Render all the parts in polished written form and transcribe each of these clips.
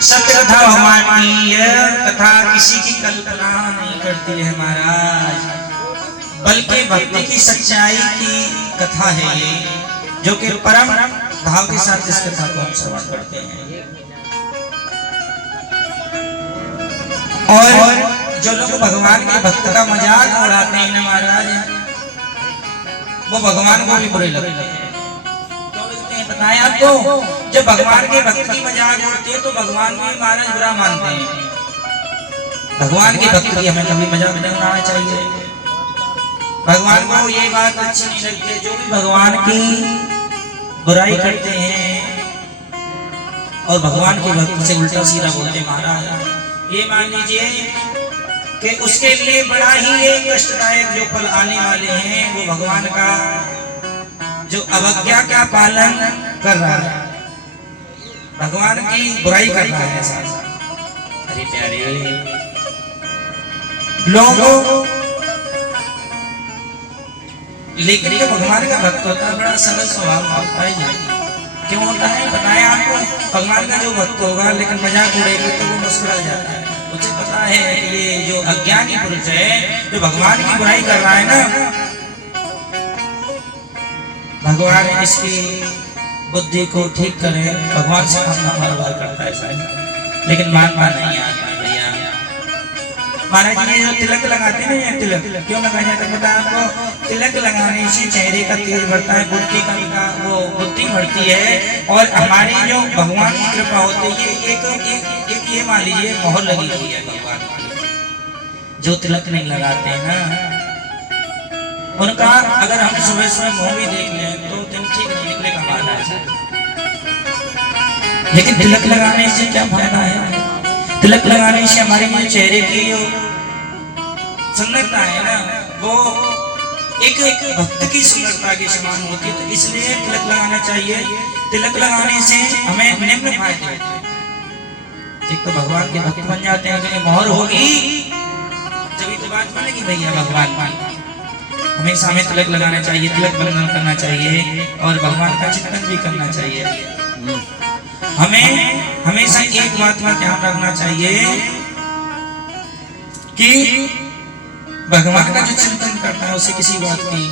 सत्य कथा भगवान की यह कथा किसी की कल्पना नहीं करती है महाराज, बल्कि भक्ति की सच्चाई की कथा है ये, जो कि परम भाव के साथ इस कथा को हम श्रवण करते हैं। और जो लोग भगवान के भक्त का मजाक उड़ाते हैं ना महाराज, वो भगवान को भी बुरे लगते हैं। बताया आपको, जब भगवान के भक्त की मजाक उड़ती है तो भगवान को भी महाराज बुरा मानते हैं। भगवान के भक्त की हमें कभी मजाक नहीं उड़ाना चाहिए। भगवान को ये बात अच्छी नहीं लगती है जो भी भगवान की बुराई करते हैं और भगवान के भक्त से उल्टा सीधा बोलते महाराज, ये मान लीजिए कि उसके लिए बड़ा ही एक कष्टदायक जो फल आने वाले हैं, वो भगवान का जो अवज्ञा का पालन कर रहा है, भगवान की बुराई कर रहा है। अरे प्यारे लोगों, लेकिन जो भगवान का भक्त होता है बड़ा सरल स्वभाव होता है। क्यों होता है बताया आपको, भगवान का जो भक्त होगा लेकिन मजाक उड़ेगा तो वो मुस्कुरा जाता है। मुझे पता है कि ये जो अज्ञानी पुरुष है जो भगवान की बुराई कर रहा है ना, भगवान इसकी बुद्धि को ठीक करें, भगवान से मांगना बार बार करता है साहब, लेकिन मानना नहीं आता भैया। महाराज जी जो तिलक लगाते हैं ना, तिलक क्यों लगाया जाता है पता है आपको? तिलक लगाने से चेहरे का तेज बढ़ता है, बुद्धि का वो बुद्धि बढ़ती है, और हमारी जो भगवान की कृपा होती है एक ये मान लीजिए मोहर लगी हुई है भगवान की। जो तिलक नहीं लगाते हैं ना, उनका अगर हम सुबह सुबह मुंह भी देख लें तो दिन ठीक नहीं निकलेगा महाराज। लेकिन तिलक लगाने से क्या फायदा है? तिलक लगाने से हमारे चेहरे की जो सुंदरता है ना, वो एक भक्त की सुंदरता के समान होती है। तो इसलिए तिलक लगाना चाहिए। तिलक लगाने से हमें निम्न फायदे होते हैं। एक तो भगवान के भक्त बन जाते हैं, जो मोहर होगी तभी तो बात बनेगी भैया भगवान की। हमेशा हमें तिलक लगाना चाहिए, तिलक बंधन करना चाहिए और भगवान का चिंतन भी करना चाहिए। हमें हमेशा एक बात का ध्यान रखना चाहिए कि भगवान का जो चिंतन करता है उसे किसी बात की।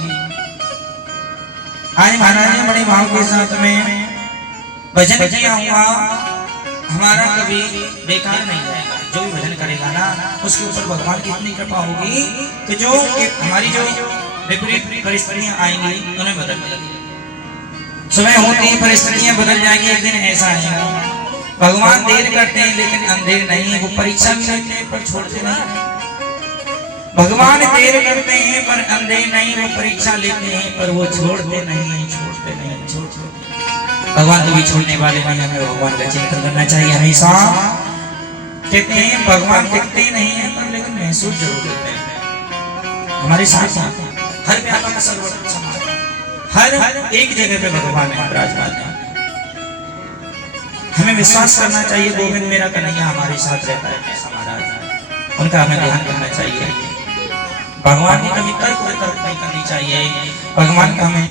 आज महाराज ने बड़े भाव के साथ में भजन किया हुआ, हमारा कभी बेकार नहीं जाएगा। जो भी भजन करेगा ना, उसके ऊपर भगवान की इतनी कृपा होगी कि जो हमारी जो विपरीत परिस्थितियां आएंगी उन्हें बदल देगी। समय होती ही परिस्थितियां बदल जाएंगी। एक दिन ऐसा आएगा, भगवान देर करते हैं लेकिन अंधेर नहीं, वो परीक्षा भी लेते हैं पर छोड़ते नहीं। भगवान देर करते हैं पर अंधेर नहीं, वो परीक्षा लेते हैं पर वो छोड़ते नहीं, छोड़ते नहीं, छोड़ते। भगवान को भी छोड़ने वाले नहीं, हमें भगवान का चिंतन करना चाहिए हमेशा। कहते हैं भगवान दिखते नहीं है पर लेकिन महसूस जरूर करते हैं हमारे साथ। हर व्यापक का सर्वोच्च समान, हर एक जगह पे भगवान है विराजमान है। हमें विश्वास करना चाहिए गोविंद मेरा कन्हैया हमारे साथ रहता है महाराज, उनका हमें ध्यान करना चाहिए। भगवान की कभी तर्क वितर्क नहीं करनी चाहिए। भगवान का हमें